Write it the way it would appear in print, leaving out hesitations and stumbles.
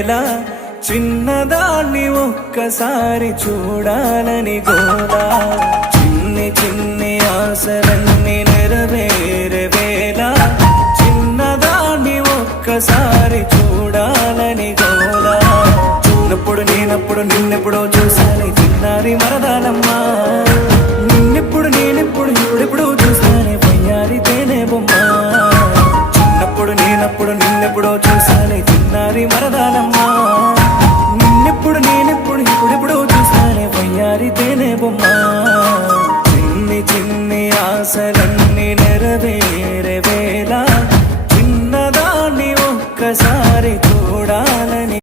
వేళ చిన్నదాన్ని ఒక్కసారి చూడాలని గోలా చిన్ని చిన్ని ఆశలన్నీ నెరవేరే వేళ చిన్నదాన్ని ఒక్కసారి చూడాలని గోలా చిన్నప్పుడు నేనప్పుడు నిన్నెప్పుడో చూసాను చిన్నారి మరదాలమ్మా నిన్నెప్పుడు నేనెప్పుడు ఇప్పుడెప్పుడు చూసానే పయ్యారి తేనె బొమ్మ చిన్నప్పుడు నేనప్పుడు నిన్నెప్పుడో చూసాను చిన్నారి మరదాలమ్మా